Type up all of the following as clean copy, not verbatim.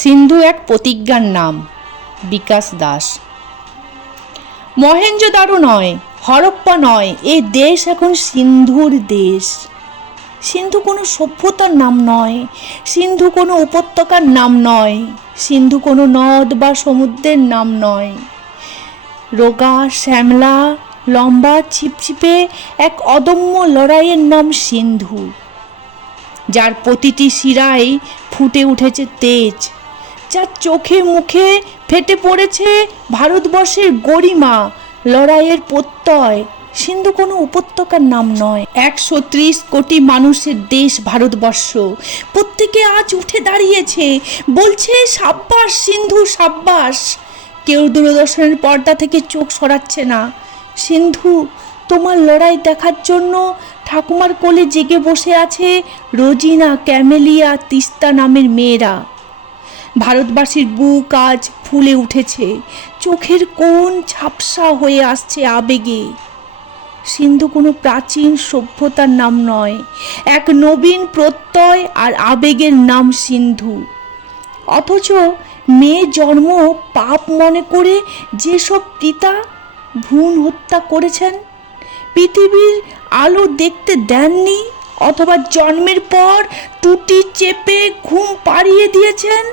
সিন্ধু এক প্রতিজ্ঞার নাম। বিকাশ দাস। মহেঞ্জোদারো নয়, হরপ্পা নয়, এ দেশ এখন সিন্ধুর দেশ। সিন্ধু কোনো সভ্যতার নাম নয়, সিন্ধু কোনো উপত্যকার নাম নয়, সিন্ধু কোনো নদ বা সমুদ্রের নাম নয়। রোগা, শ্যামলা, লম্বা, ছিপছিপে এক অদম্য লড়াইয়ের নাম সিন্ধু, যার প্রতিটি শিরায় ফুটে উঠেছে তেজ, যার চোখে মুখে ফেটে পড়েছে ভারতবর্ষের গরিমা, লড়াইয়ের প্রত্যয়। সিন্ধু কোনো উপত্যকার নাম নয়, 130 কোটি মানুষের দেশ ভারতবর্ষ। প্রত্যেকে আজ উঠে দাঁড়িয়েছে, বলছে সাব্বাস সিন্ধু সাব্বাস। কেউ দূরদর্শনের পর্দা থেকে চোখ সরাচ্ছে না। সিন্ধু, তোমার লড়াই দেখার জন্য ঠাকুমার কোলে জেগে বসে আছে রোজিনা, ক্যামেলিয়া, তিস্তা নামের মেয়েরা। ভারতবাসীর বুক আজ ফুলে উঠেছে, চোখের কোণ ঝাপসা হয়ে আসছে আবেগে। সিন্ধু কোনো প্রাচীন সভ্যতার নাম নয়, এক নবীন প্রত্যয় আর আবেগের নাম সিন্ধু। অথচ মেয়ে জন্ম পাপ মনে করে যেসব পিতা ভ্রূণ হত্যা করেছেন, পৃথিবীর আলো দেখতে দেননি, অথবা জন্মের পর টুটি চেপে ঘুম পাড়িয়ে দিয়েছেন,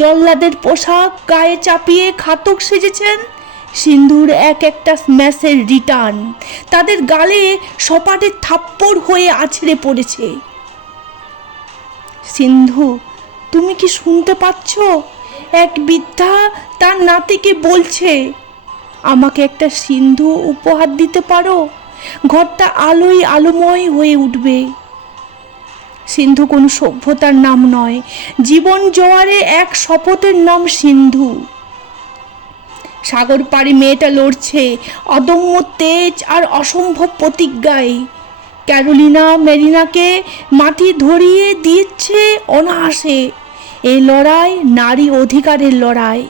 জল্লাদের পোশাক গায়ে চাপিয়ে ঘাতক সেজেছেন, সিন্ধুর এক একটা স্ম্যাশের রিটার্ন তাদের গালে সপাটে থাপ্পড় হয়ে আছড়ে পড়েছে। সিন্ধু, তুমি কি শুনতে পাচ্ছ? এক বৃদ্ধা তার নাতিকে বলছে, আমাকে একটা সিন্ধু উপহার দিতে পারো, ঘরটা আলোয় আলোময় হয়ে উঠবে। সিন্ধু কোনো সভ্যতার নাম নয়, জীবন জোয়ারে এক শপথের নাম সিন্ধু। সাগর পাড়ি মেয়েটা লড়ছে অদম্য তেজ আর অসম্ভব প্রতিজ্ঞায়। ক্যারোলিনা মেরিনাকে মাটি ধরিয়ে দিচ্ছে অনায়াসে। এই লড়াই নারী অধিকারের লড়াই,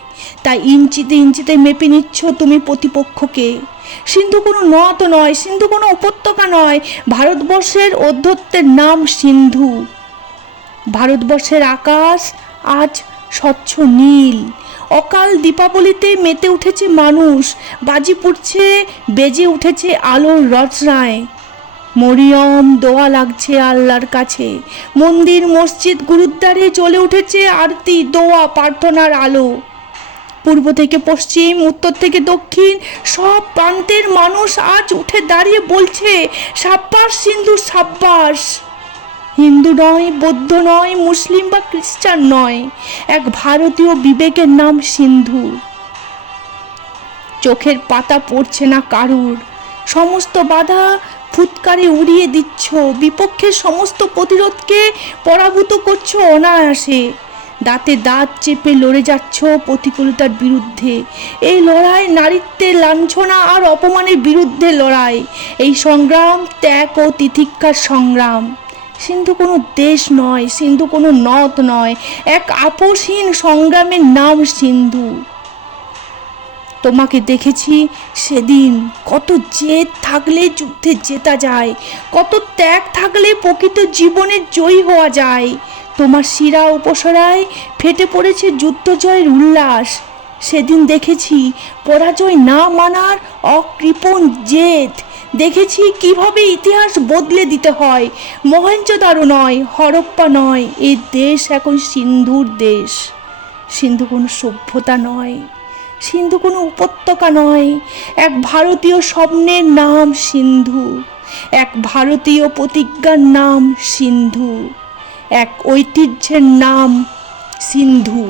তাই ইঞ্চিতে ইঞ্চিতে মেপে নিচ্ছ তুমি প্রতিপক্ষকে। সিন্ধু কোনো নদ নয়, সিন্ধু কোনো উপত্যকা নয়, ভারতবর্ষের অধ্যত্বের নাম সিন্ধু। ভারতবর্ষের আকাশ আজ স্বচ্ছ নীল। অকাল দীপাবলিতে মেতে উঠেছে মানুষ, বাজি পড়ছে, বেজে উঠেছে আলোর রচনায়। মরিয়ম দোয়া লাগছে আল্লাহর কাছে, মন্দির মসজিদ গুরুদ্বারে জ্বলে উঠেছে আরতি, দোয়া, প্রার্থনার আলো। পূর্ব থেকে পশ্চিম, উত্তর থেকে দক্ষিণ, সব প্রান্তের মানুষ আজ উঠে দাঁড়িয়ে বলছে সাব্বাস সিন্ধু সাব্বাস। হিন্দু নয়, বৌদ্ধ নয়, মুসলিম বা খ্রিস্টান নয়, এক ভারতীয় বিবেকের নাম সিন্ধু। চোখের পাতা পড়ছে না কারুর, সমস্ত বাধা ফুৎকারে উড়িয়ে দিচ্ছ, বিপক্ষের সমস্ত প্রতিরোধকে পরাভূত করছো অনায়াসে। দাঁতে দাঁত চেপে লড়ে যাচ্ছ প্রতিকূলতার বিরুদ্ধে। এই লড়াই নারীত্বের লাঞ্ছনা আর অপমানের বিরুদ্ধে লড়াই। এই সংগ্রাম ত্যাগ ও তিতিক্ষার সংগ্রাম। সিন্ধু কোনো দেশ নয়, সিন্ধু কোনো নদ নয়, এক আপোষহীন সংগ্রামের নাম সিন্ধু। তোমাকে দেখেছি সেদিন, কত জেদ থাকলে যুদ্ধে জেতা যায়, কত ত্যাগ থাকলে প্রকৃত জীবনের জয়ী হওয়া যায়। তোমার শিরা উপশরায় ফেটে পড়েছে যুদ্ধ জয়ের উল্লাস। সেদিন দেখেছি পরাজয় না মানার অকৃপণ জেদ, দেখেছি কিভাবে ইতিহাস বদলে দিতে হয়। মহেঞ্জোদারো নয়, হরপ্পা নয়, এ দেশ এখন সিন্ধুর দেশ। সিন্ধু কোনো সভ্যতা নয়, সিন্ধু কোনো উপত্যকা নয়, এক ভারতীয় স্বপ্নের নাম সিন্ধু, এক ভারতীয় প্রতিজ্ঞার নাম সিন্ধু, এক ঐতিহ্যের নাম সিন্ধু।